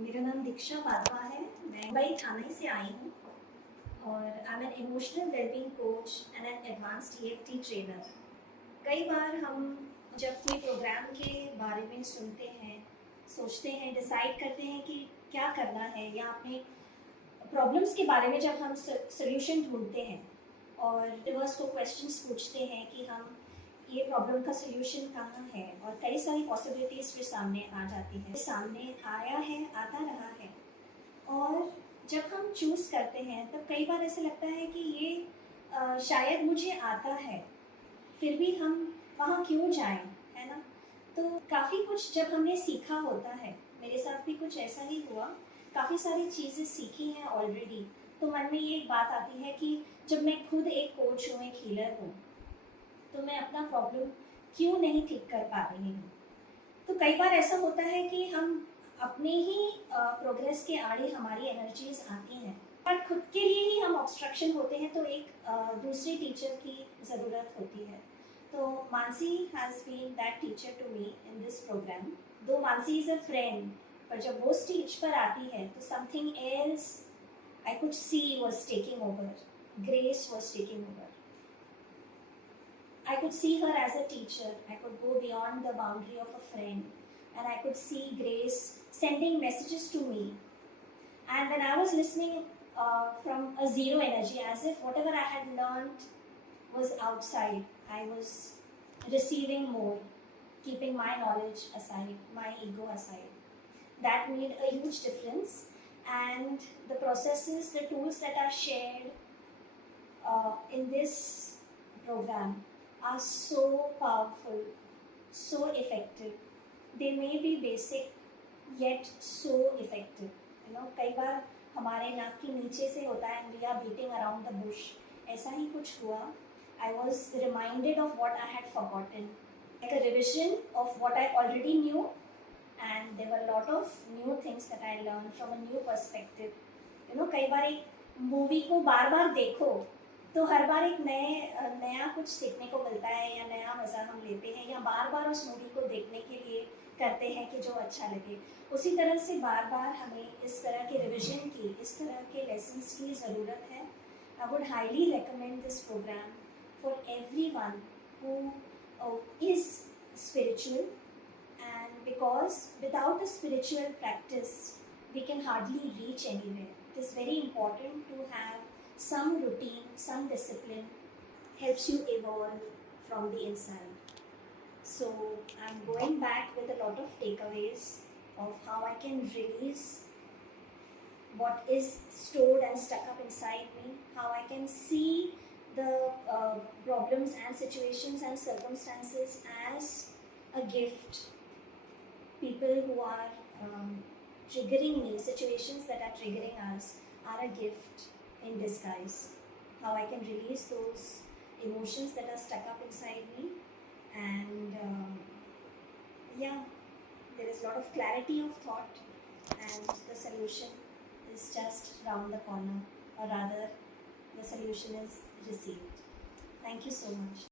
मेरा नाम दीक्षा वाधवा है। मैं मुंबई थाने से आई हूँ और I am an emotional wellbeing coach and N advanced EFT trainer. कई बार हम जब कोई प्रोग्राम के बारे में सुनते हैं, सोचते हैं, डिसाइड करते हैं कि क्या करना है, या अपने प्रॉब्लम्स के बारे में जब हम सोल्यूशन ढूंढते हैं और रिवर्स को क्वेश्चंस पूछते हैं कि हम ये प्रॉब्लम का सोल्यूशन कहाँ है, और कई सारी पॉसिबिलिटीज़ फिर सामने आ जाती है, सामने आया है, आता रहा है। और जब हम चूज़ करते हैं तब कई बार ऐसा लगता है कि ये शायद मुझे आता है, फिर भी हम वहाँ क्यों जाएं, है ना। तो काफ़ी कुछ जब हमने सीखा होता है, मेरे साथ भी कुछ ऐसा ही हुआ, काफ़ी सारी चीज़ें सीखी हैं ऑलरेडी, तो मन में ये एक बात आती है कि जब मैं खुद एक कोच हूँ, एक हीलर हूँ, तो मैं अपना प्रॉब्लम क्यों नहीं ठीक कर पा रही हूँ। तो कई बार ऐसा होता है कि हम अपने ही प्रोग्रेस के आड़े हमारी एनर्जीज आती हैं, पर खुद के लिए ही हम ऑब्स्ट्रक्शन होते हैं, तो एक दूसरे टीचर की ज़रूरत होती है। तो Mansi has been that teacher to me in this programme. Though Mansi is a friend, पर जब वो स्टेज पर आती है तो something else I could see was taking over, grace was taking over. I could see her as a teacher. I could go beyond the boundary of a friend, and I could see Grace sending messages to me. And when I was listening from a zero energy, as if whatever I had learned was outside, I was receiving more, keeping my knowledge aside, my ego aside. That made a huge difference. And the processes, the tools that are shared in this program are so powerful, so effective. They may be basic, yet so effective. You know, कई बार हमारे नाक के नीचे से होता है and we are beating around the bush. ऐसा ही कुछ हुआ. I was reminded of what I had forgotten, like a revision of what I already knew, and there were a lot of new things that I learned from a new perspective. You know, कई बार एक मूवी को बार बार देखो तो हर बार एक नया कुछ सीखने को मिलता है, या नया मज़ा हम लेते हैं, या बार बार उस मूवी को देखने के लिए करते हैं कि जो अच्छा लगे। उसी तरह से बार बार हमें इस तरह के रिविजन की, इस तरह के लेसन्स की ज़रूरत है। I would highly recommend this programme for everyone who is spiritual, and because without a spiritual practice we can hardly reach anywhere. It is very important to have some routine, some discipline, helps you evolve from the inside. So I'm going back with a lot of takeaways of how I can release what is stored and stuck up inside me, how I can see the problems and situations and circumstances as a gift. People who are triggering me, situations that are triggering us, are a gift in disguise. How I can release those emotions that are stuck up inside me, and yeah, there is a lot of clarity of thought, and the solution is just round the corner, or rather, the solution is received. Thank you so much.